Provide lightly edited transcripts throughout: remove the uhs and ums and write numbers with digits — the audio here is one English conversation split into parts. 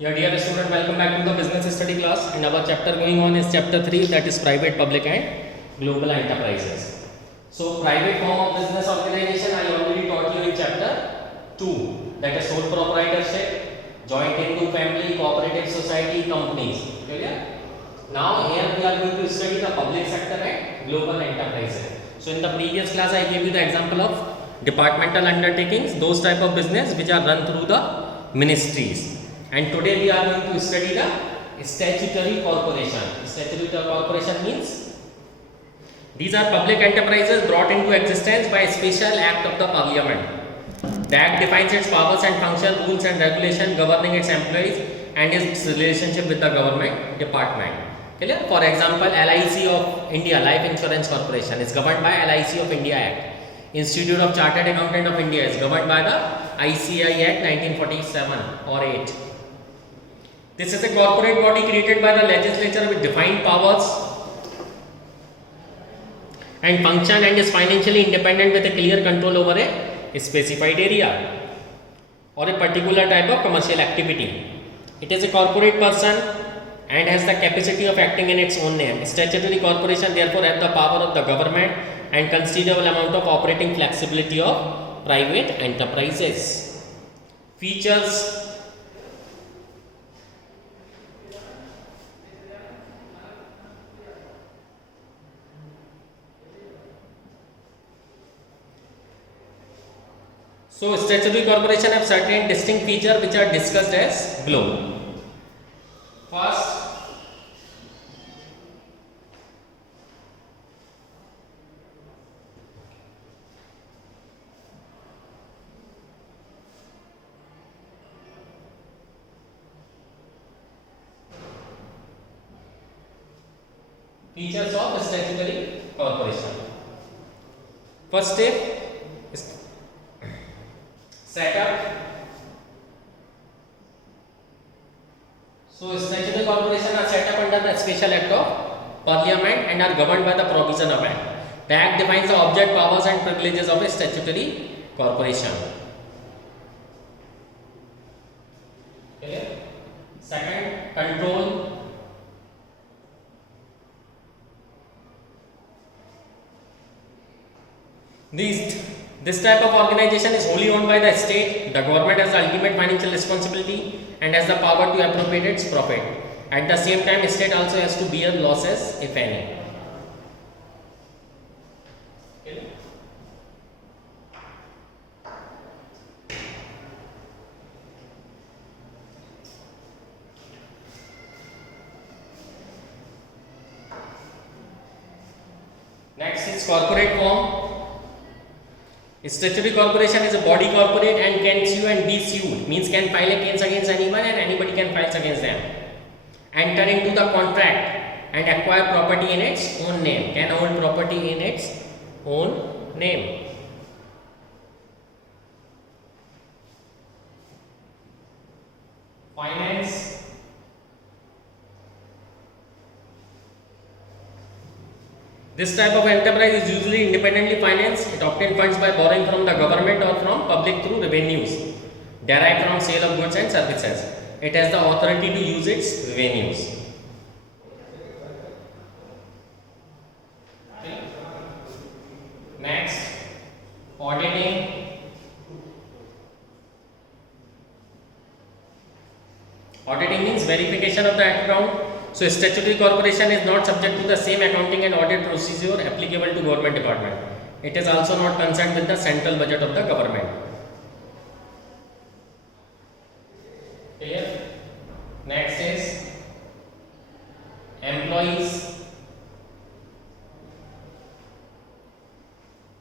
Yeah, dear student, welcome back to the business study class, and our chapter going on is chapter 3, that is private, public and global enterprises. So private form of business organization I already taught you in chapter 2, that is sole proprietorship, joint into family, cooperative society, companies. Clear? Now here we are going to study the public sector and global enterprises. So in the previous class I gave you the example of departmental undertakings, those type of business which are run through the ministries. And today we are going to study the statutory corporation. Statutory corporation means these are public enterprises brought into existence by a special act of the parliament. The act defines its powers and function, rules and regulation governing its employees and its relationship with the government department. Clear? For example, LIC of India, Life Insurance Corporation, is governed by LIC of India Act. Institute of Chartered Accountant of India is governed by the ICAI Act 1947 or 8. This is a corporate body created by the legislature with defined powers and function, and is financially independent with a clear control over a specified area or a particular type of commercial activity. It is a corporate person and has the capacity of acting in its own name. Statutory corporation therefore has the power of the government and considerable amount of operating flexibility of private enterprises. Features. So statutory corporation have certain distinct features which are discussed as below. First, features of statutory corporation. First step is set up. So statutory corporation are set up under the special act of parliament and are governed by the provision of act. The act defines the object, powers and privileges of a statutory corporation. Clear? Second, control. This type of organization is wholly owned by the state. The government has the ultimate financial responsibility and has the power to appropriate its profit. At the same time, the state also has to bear losses, if any. Okay. Next is corporate form. Statutory corporation is a body corporate and can sue and be sued, means can file a case against anyone and anybody can file against them. Enter into the contract and acquire property in its own name, can hold property in its own name. Finance. This type of enterprise is usually independently financed. It obtains funds by borrowing from the government or from public through revenues derived from sale of goods and services. It has the authority to use its revenues. Okay. Next, auditing. Auditing means verification of the account. So statutory corporation is not subject to the same accounting and audit procedure applicable to government department. It is also not concerned with the central budget of the government. Clear? Next is employees.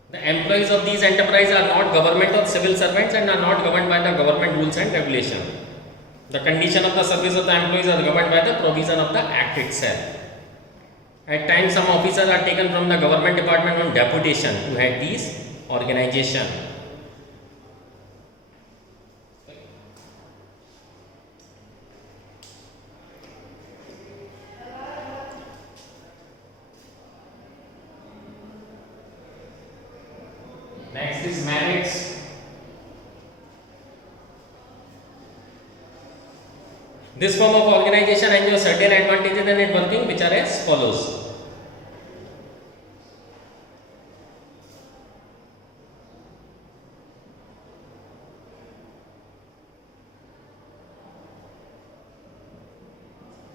The employees of these enterprises are not government or civil servants and are not governed by the government rules and regulations. The condition of the service of the employees are governed by the provision of the act itself. At times, some officers are taken from the government department on deputation to head these organizations. Next is merits. This form of organization enjoys certain advantages in its working, which are as follows.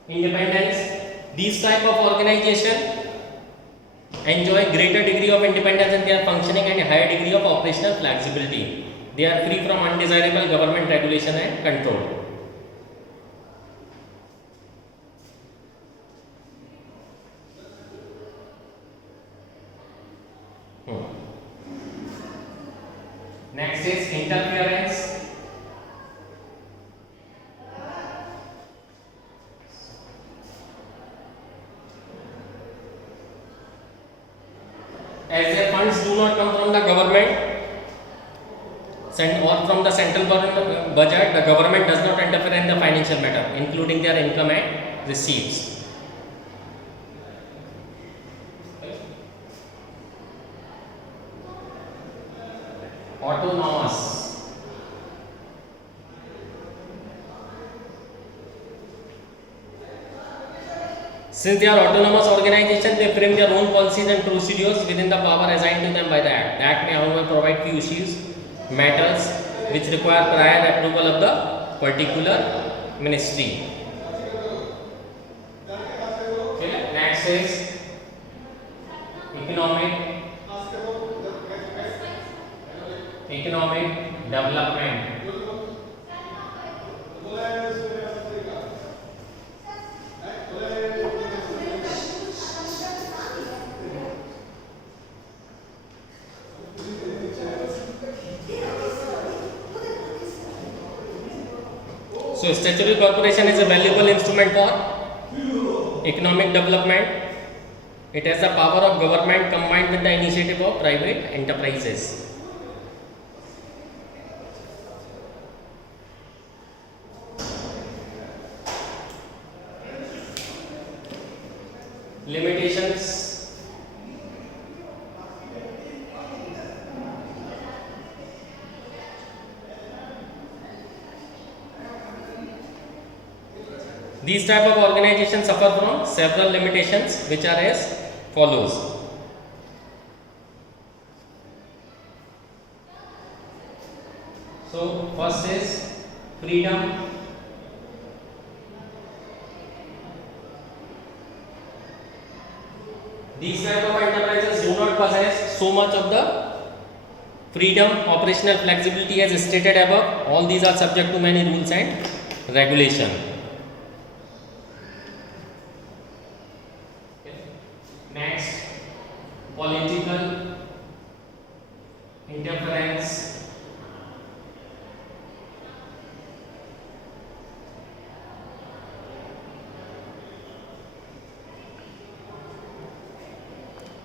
Independence. These type of organization enjoy greater degree of independence in their functioning and a higher degree of operational flexibility. They are free from undesirable government regulation and control. Next is interference. As their funds do not come from the government or from the central government budget, the government does not interfere in the financial matter, including their income and receipts. Autonomous. Since they are autonomous organizations, they frame their own policies and procedures within the power assigned to them by the Act. The Act may, however, provide few issues, matters which require prior approval of the particular ministry. Okay. Next is economic development. So statutory corporation is a valuable instrument for economic development. It has the power of government combined with the initiative of private enterprises. Limitations. These type of organizations suffer from several limitations, which are as follows. So first is freedom. These type of enterprises do not possess so much of the freedom, operational flexibility as stated above. All these are subject to many rules and regulation. Next, political interference.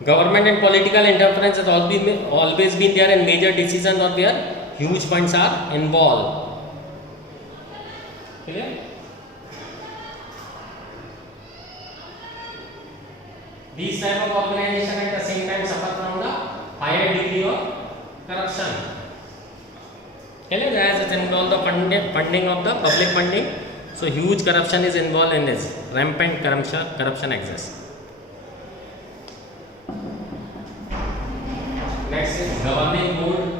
Government and political interference has always been there in major decisions or where huge funds are involved. Clear? These type of organization at the same time suffer from the higher degree of corruption. Clear? As it involves the funding of the public funding, so huge corruption is involved in this. Rampant corruption exists. Next is governing board.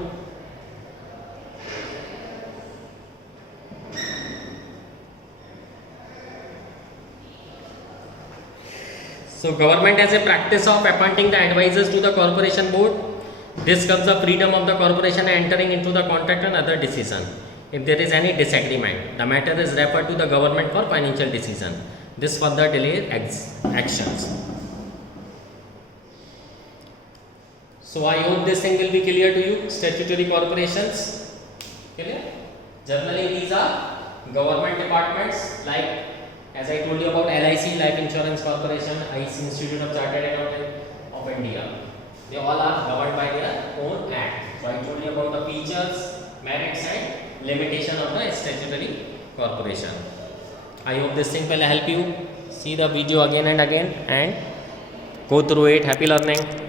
So government has a practice of appointing the advisors to the corporation board. This gives the freedom of the corporation entering into the contract and other decision. If there is any disagreement, the matter is referred to the government for financial decision. This further delays actions. So I hope this thing will be clear to you. Statutory corporations, clear? Generally these are government departments, like as I told you about LIC, Life Insurance Corporation, IC, Institute of Chartered Accountants of India. They all are governed by their own act. So I told you about the features, merits and limitation of the statutory corporation. I hope this thing will help you. See the video again and again and go through it. Happy learning.